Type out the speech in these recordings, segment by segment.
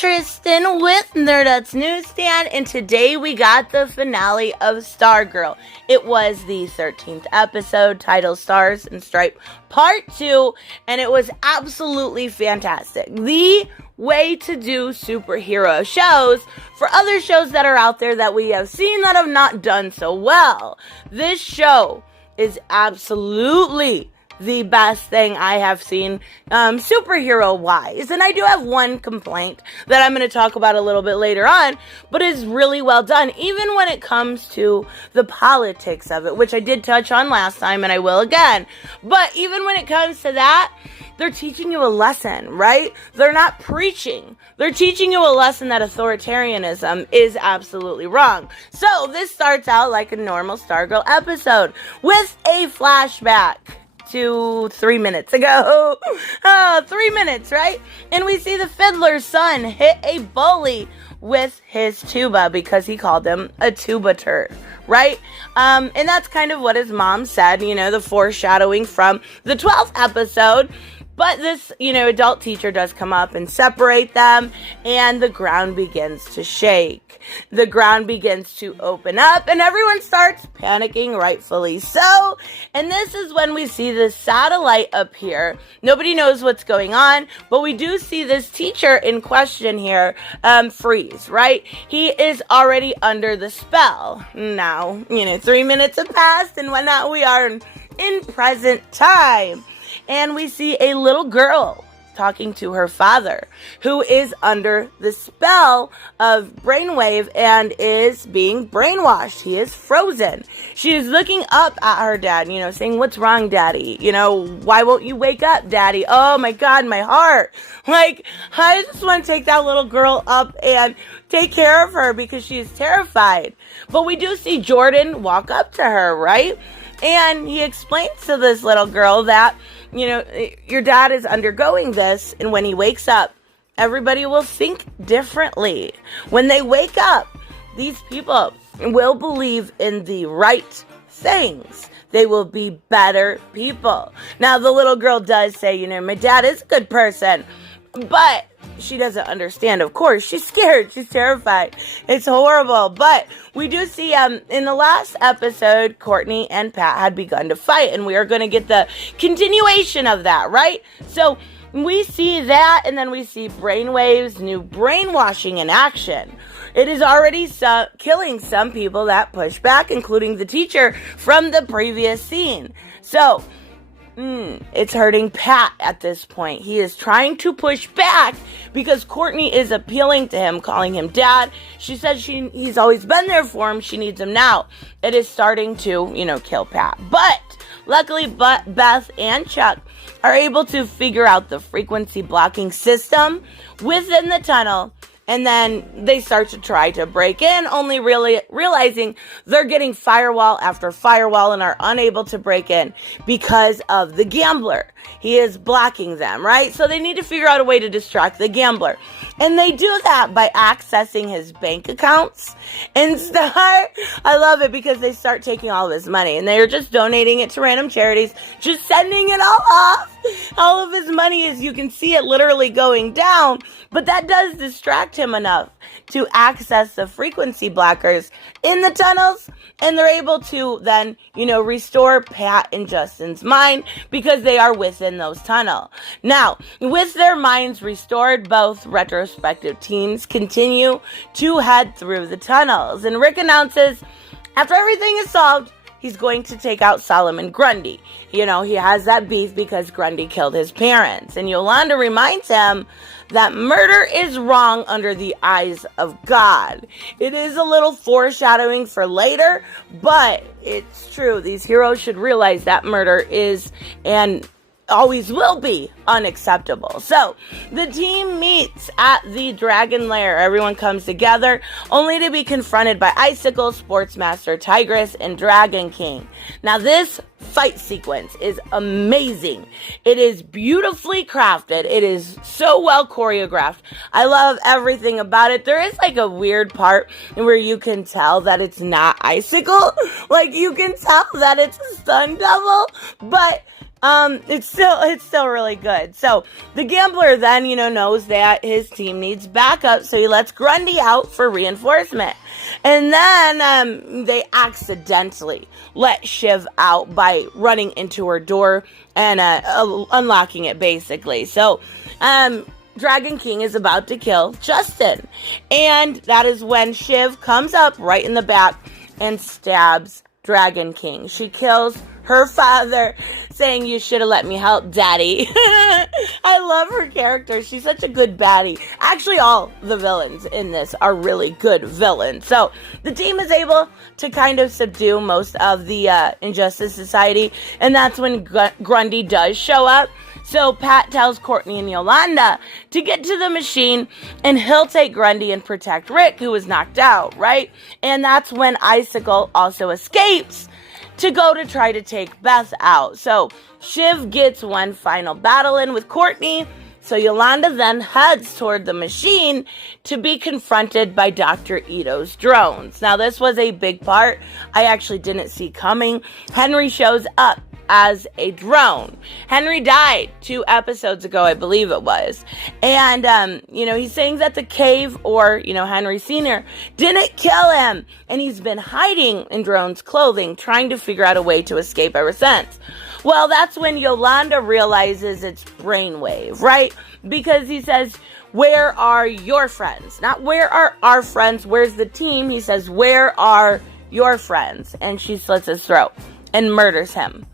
Tristan with Nerdette's NewsStand, and today we got the finale of Stargirl. It was the 13th episode, titled Stars and Stripe Part 2, and it was absolutely fantastic. The way to do superhero shows for other shows that are out there that we have seen that have not done so well. This show is absolutely the best thing I have seen superhero-wise. And I do have one complaint that I'm going to talk about a little bit later on, but it's really well done, even when it comes to the politics of it, which I did touch on last time, and I will again. But even when it comes to that, they're teaching you a lesson, right? They're not preaching. They're teaching you a lesson that authoritarianism is absolutely wrong. So this starts out like a normal Stargirl episode with a flashback to 3 minutes ago. 3 minutes, right? And we see the fiddler's son hit a bully with his tuba because he called him a tuba turd, right? And that's kind of what his mom said, the foreshadowing from the 12th episode. But this, adult teacher does come up and separate them, and the ground begins to shake. The ground begins to open up, and everyone starts panicking, rightfully so. And this is when we see this satellite appear. Nobody knows what's going on, but we do see this teacher in question here freeze, right? He is already under the spell. Now, 3 minutes have passed, and whatnot, we are in present time. And we see a little girl talking to her father, who is under the spell of brainwave and is being brainwashed. He is frozen. She is looking up at her dad, saying, "What's wrong, Daddy? Why won't you wake up, Daddy? Oh my God, my heart." I just want to take that little girl up and take care of her because she is terrified. But we do see Jordan walk up to her, right? And he explains to this little girl that, your dad is undergoing this, and when he wakes up, everybody will think differently. When they wake up, these people will believe in the right things. They will be better people. Now, the little girl does say, my dad is a good person, but she doesn't understand, of course. She's scared. She's terrified. It's horrible. But we do see in the last episode, Courtney and Pat had begun to fight, and we are going to get the continuation of that, right? So we see that, and then we see Brainwave's new brainwashing in action. It is already killing some people that push back, including the teacher from the previous scene. So it's hurting Pat at this point. He is trying to push back because Courtney is appealing to him, calling him dad. She says he's always been there for him. She needs him now. It is starting to, kill Pat. But luckily, Beth and Chuck are able to figure out the frequency blocking system within the tunnel. And then they start to try to break in, only really realizing they're getting firewall after firewall and are unable to break in because of the gambler. He is blocking them, right? So they need to figure out a way to distract the gambler. And they do that by accessing his bank accounts and I love it because they start taking all of his money and they're just donating it to random charities, just sending it all off. All of his money, as you can see it literally going down, but that does distract him enough to access the frequency blockers in the tunnels, and they're able to then, restore Pat and Justin's mind because they are within those tunnels. Now, with their minds restored, both retrospective teams continue to head through the tunnels, and Rick announces, after everything is solved, he's going to take out Solomon Grundy. He has that beef because Grundy killed his parents. And Yolanda reminds him that murder is wrong under the eyes of God. It is a little foreshadowing for later, but it's true. These heroes should realize that murder is and always will be unacceptable. So the team meets at the Dragon Lair. Everyone comes together only to be confronted by Icicle, Sportsmaster, Tigress, and Dragon King. Now this fight sequence is amazing. It is beautifully crafted. It is so well choreographed. I love everything about it. There is a weird part where you can tell that it's not Icicle. You can tell that it's a stunt double, but It's still really good. So the gambler then, knows that his team needs backup, so he lets Grundy out for reinforcement. And then they accidentally let Shiv out by running into her door and unlocking it, basically. So Dragon King is about to kill Justin. And that is when Shiv comes up right in the back and stabs Dragon King. She kills her father, saying, "You should have let me help, Daddy." I love her character. She's such a good baddie. Actually, all the villains in this are really good villains. So the team is able to kind of subdue most of the Injustice Society, and that's when Grundy does show up. So Pat tells Courtney and Yolanda to get to the machine, and he'll take Grundy and protect Rick, who was knocked out, right? And that's when Icicle also escapes to go to try to take Beth out. So Shiv gets one final battle in with Courtney. So Yolanda then heads toward the machine to be confronted by Dr. Ito's drones. Now, this was a big part I actually didn't see coming. Henry shows up as a drone. Henry died 2 episodes ago, I believe it was. And, he's saying that the cave, or, Henry Sr. didn't kill him. And he's been hiding in Drone's clothing, trying to figure out a way to escape ever since. Well, that's when Yolanda realizes it's Brainwave, right? Because he says, "Where are your friends?" Not "where are our friends, where's the team?" He says, "Where are your friends?" And she slits his throat and murders him.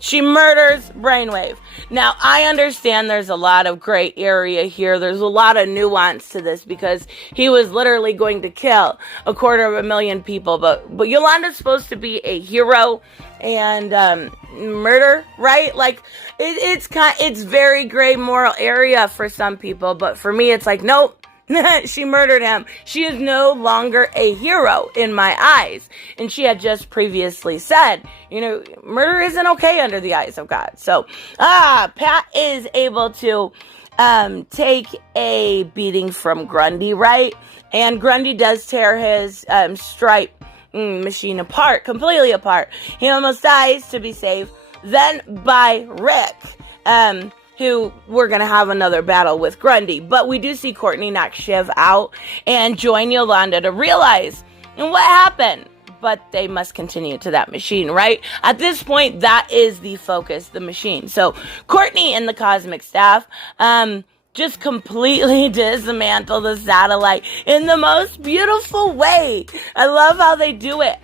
She murders Brainwave. Now, I understand there's a lot of gray area here. There's a lot of nuance to this because he was literally going to kill 250,000 people. But Yolanda's supposed to be a hero and murder, right? Like, it's very gray moral area for some people. But for me, it's like, nope. She murdered him. She is no longer a hero in my eyes. And she had just previously said, murder isn't okay under the eyes of God. So, Pat is able to take a beating from Grundy, right? And Grundy does tear his stripe machine apart, completely apart. He almost dies to be saved. Then by Rick, who we're going to have another battle with Grundy. But we do see Courtney knock Shiv out and join Yolanda to realize what happened. But they must continue to that machine, right? At this point, that is the focus, the machine. So Courtney and the Cosmic Staff just completely dismantle the satellite in the most beautiful way. I love how they do it.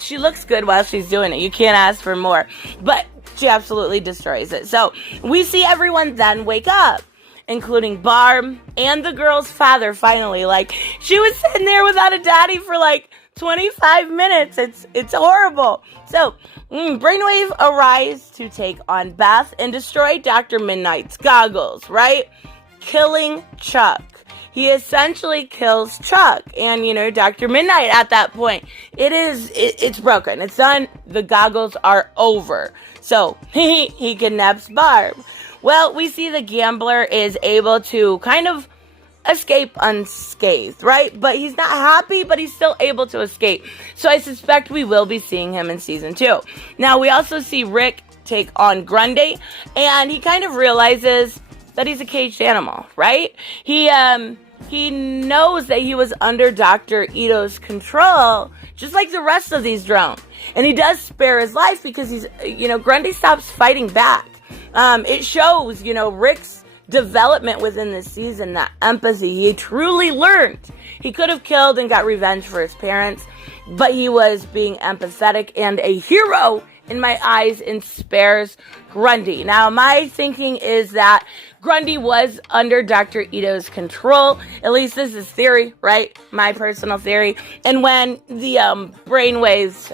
She looks good while she's doing it. You can't ask for more. But she absolutely destroys it. So we see everyone then wake up, including Barb and the girl's father finally. Like, she was sitting there without a daddy for 25 minutes. It's horrible. So Brainwave arrives to take on Beth and destroy Dr. Midnight's goggles, right? Killing Chuck. He essentially kills Chuck and, Dr. Midnight at that point. It's broken. It's done. The goggles are over. So he kidnaps Barb. Well, we see the gambler is able to kind of escape unscathed, right? But he's not happy, but he's still able to escape. So I suspect we will be seeing him in season 2. Now, we also see Rick take on Grundy, and he kind of realizes that he's a caged animal, right? He knows that he was under Dr. Ito's control, just like the rest of these drones. And he does spare his life because Grundy stops fighting back. It shows, Rick's development within this season, that empathy. He truly learned. He could have killed and got revenge for his parents, but he was being empathetic and a hero in my eyes and spares Grundy. Now, my thinking is that Grundy was under Dr. Ito's control. At least this is theory, right? My personal theory. And when the Brainwave's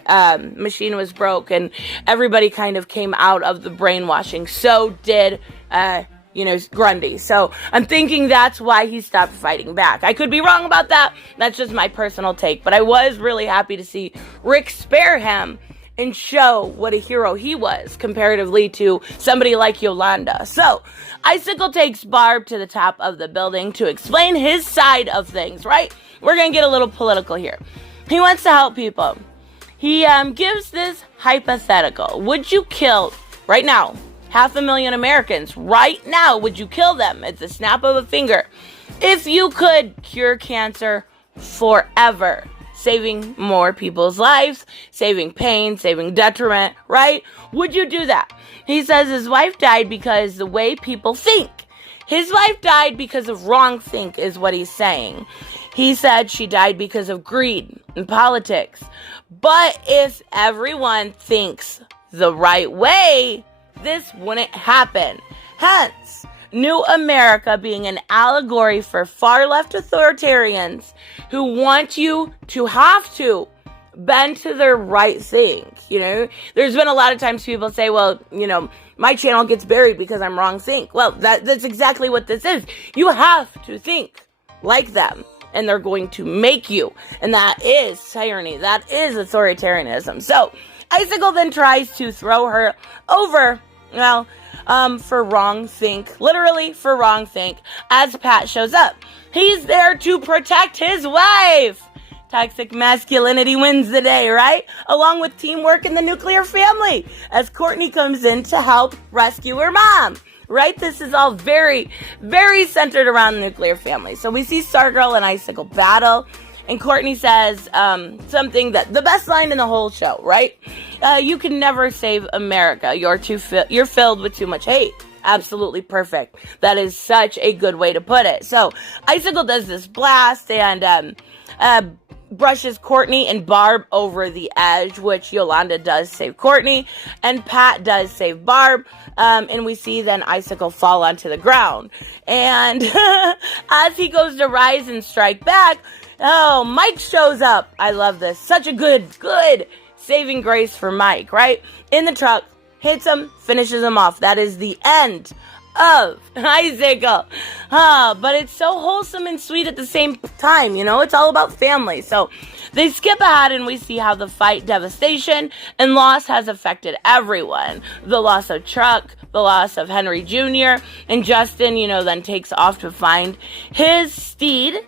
machine was broke and everybody kind of came out of the brainwashing, so did Grundy. So I'm thinking that's why he stopped fighting back. I could be wrong about that. That's just my personal take. But I was really happy to see Rick spare him and show what a hero he was comparatively to somebody like Yolanda. So Icicle takes Barb to the top of the building to explain his side of things, right? We're going to get a little political here. He wants to help people. He gives this hypothetical. Would you kill right now, 500,000 Americans, right now, would you kill them at the snap of a finger? If you could cure cancer forever, saving more people's lives, saving pain, saving detriment, right? Would you do that? He says his wife died because the way people think. His wife died because of wrong think is what he's saying. He said she died because of greed and politics. But if everyone thinks the right way, this wouldn't happen. Hence, New America being an allegory for far-left authoritarians who want you to have to bend to their right thing. There's been a lot of times people say, well, my channel gets buried because I'm wrong think. Well, that's exactly what this is. You have to think like them, and they're going to make you. And that is tyranny. That is authoritarianism. So, Icicle then tries to throw her over, for wrong think, literally for wrong think, as Pat shows up. He's there to protect his wife. Toxic masculinity wins the day, right? Along with teamwork in the nuclear family, as Courtney comes in to help rescue her mom, right? This is all very, very centered around the nuclear family. So we see Stargirl and Icicle battle, and Courtney says something that the best line in the whole show, right? You can never save America. You're filled with too much hate. Absolutely perfect. That is such a good way to put it. So Icicle does this blast and brushes Courtney and Barb over the edge, which Yolanda does save Courtney, and Pat does save Barb, and we see then Icicle fall onto the ground. And as he goes to rise and strike back, Mike shows up. I love this. Such a good saving grace for Mike, right? In the truck, hits him, finishes him off. That is the end of Icicle. But it's so wholesome and sweet at the same time, it's all about family. So they skip ahead and we see how the fight, devastation, and loss has affected everyone. The loss of Chuck, the loss of Henry Jr., and Justin, then takes off to find his steed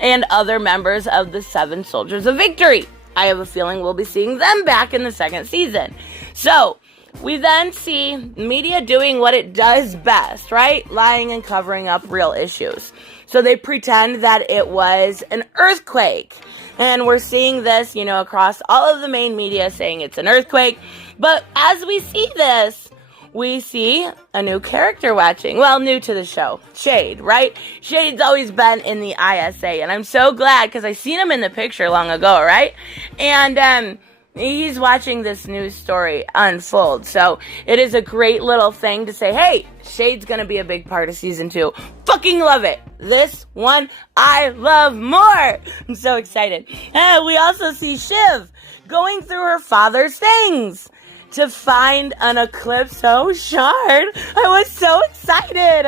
and other members of the 7 Soldiers of Victory. I have a feeling we'll be seeing them back in the second season. So we then see media doing what it does best, right? Lying and covering up real issues. So they pretend that it was an earthquake. And we're seeing this, across all of the main media saying it's an earthquake. But as we see this, we see a new character watching. Well, new to the show. Shade, right? Shade's always been in the ISA. And I'm so glad because I seen him in the picture long ago, right? And, he's watching this news story unfold. So it is a great little thing to say, hey, Shade's going to be a big part of season 2. Fucking love it. This one I love more. I'm so excited. We also see Shiv going through her father's things to find an Eclipso shard. I was so excited.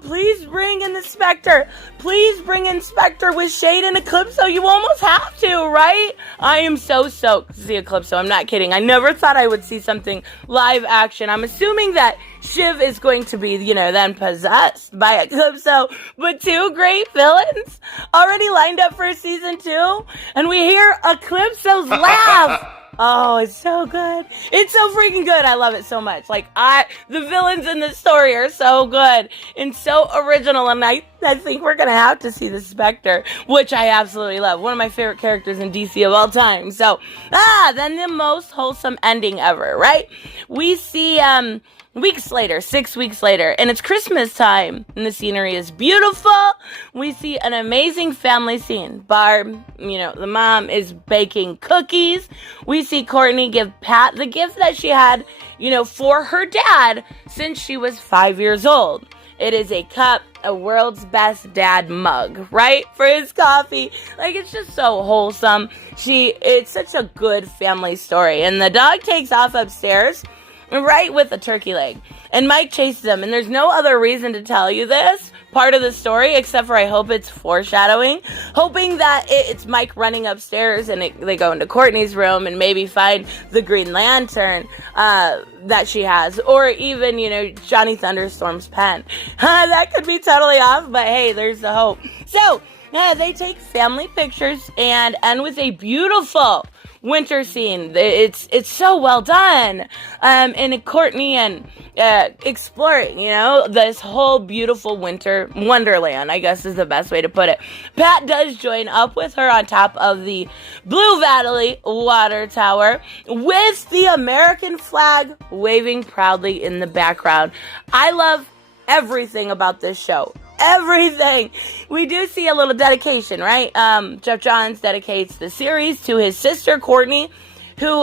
Please bring in the Spectre. Please bring in Spectre with Shade and Eclipso. You almost have to, right? I am so stoked to see Eclipso. I'm not kidding. I never thought I would see something live action. I'm assuming that Shiv is going to be, then possessed by Eclipso. But 2 great villains already lined up for season 2. And we hear Eclipso's laugh. Oh, it's so good. It's so freaking good. I love it so much. The villains in the story are so good and so original. And I think we're going to have to see the Spectre, which I absolutely love. One of my favorite characters in DC of all time. So, then the most wholesome ending ever, right? We see, 6 weeks later, and it's Christmas time, and the scenery is beautiful. We see an amazing family scene. Barb, the mom is baking cookies. We see Courtney give Pat the gift that she had, for her dad since she was 5 years old. It is a cup, a world's best dad mug, right? For his coffee. It's just so wholesome. It's such a good family story. And the dog takes off upstairs, right, with a turkey leg. And Mike chases him. And there's no other reason to tell you this part of the story, except for I hope it's foreshadowing. Hoping that it's Mike running upstairs and they go into Courtney's room and maybe find the Green Lantern that she has. Or even, Johnny Thunderstorm's pen. That could be totally off, but hey, there's the hope. So, they take family pictures and end with a beautiful winter scene. It's so well done. And Courtney and exploring, this whole beautiful winter wonderland, I guess is the best way to put it. Pat does join up with her on top of the Blue Valley water tower with the American flag waving proudly in the background. I love everything about this show. Everything. We do see a little dedication, right? Jeff Johns dedicates the series to his sister Courtney, who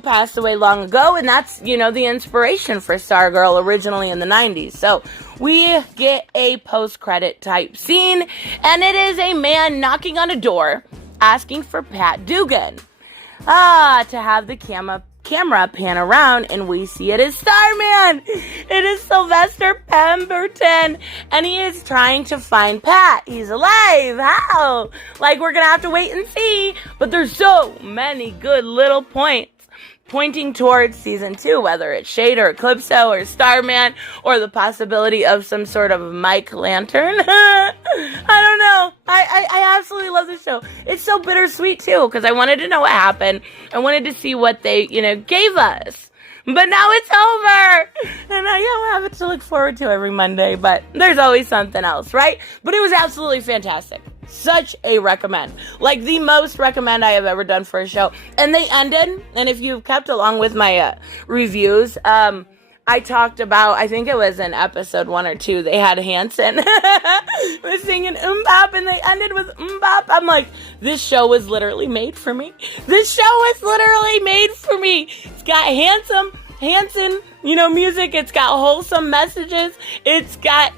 passed away long ago, and that's, the inspiration for Stargirl originally in the 90s. So we get a post-credit type scene, and it is a man knocking on a door asking for Pat Dugan. To have the camera pan around, and we see it is Starman. It is Sylvester Pemberton, and he is trying to find Pat. He's alive. How? Like, we're gonna have to wait and see, but there's so many good little points pointing towards season 2, whether it's Shade or Eclipso or Starman or the possibility of some sort of Mike Lantern. I don't know. I absolutely love this show. It's so bittersweet too, because I wanted to know what happened. I wanted to see what they, gave us. But now it's over, and I don't have it to look forward to every Monday, but there's always something else, right? But it was absolutely fantastic. Such a recommend. Like, the most recommend I have ever done for a show. And they ended, and if you've kept along with my reviews, I talked about, I think it was in episode 1 or 2, they had Hanson was singing Bop, and they ended with Bop. I'm like, this show was literally made for me. This show was literally made for me. It's got Hanson, music. It's got wholesome messages. It's got,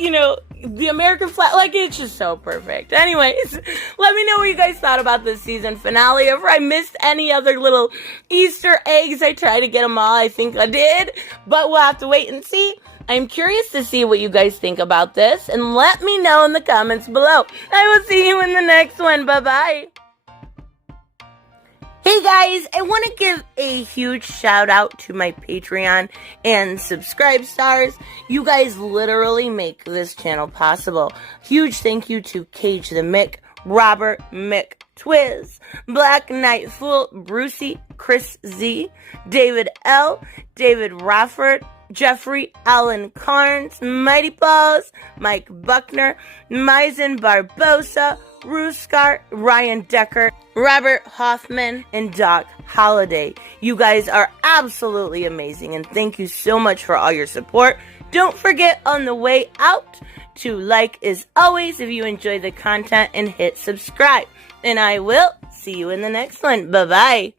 the American flag. Like, it's just so perfect. Anyways, let me know what you guys thought about this season finale. If I missed any other little Easter eggs, I tried to get them all. I think I did, but we'll have to wait and see. I'm curious to see what you guys think about this, and let me know in the comments below. I will see you in the next one. Bye-bye. Hey guys, I want to give a huge shout out to my Patreon and subscribe stars. You guys literally make this channel possible. Huge thank you to Cage the Mick, Robert Mick Twiz, Black Knight Fool, Brucey, Chris Z, David L, David Rafford, Jeffrey Allen Carnes, Mighty Balls, Mike Buckner, Maizen Barbosa, Ruskart, Ryan Decker, Robert Hoffman, and Doc Holliday. You guys are absolutely amazing, and thank you so much for all your support. Don't forget on the way out to like as always if you enjoy the content, and hit subscribe. And I will see you in the next one. Bye-bye.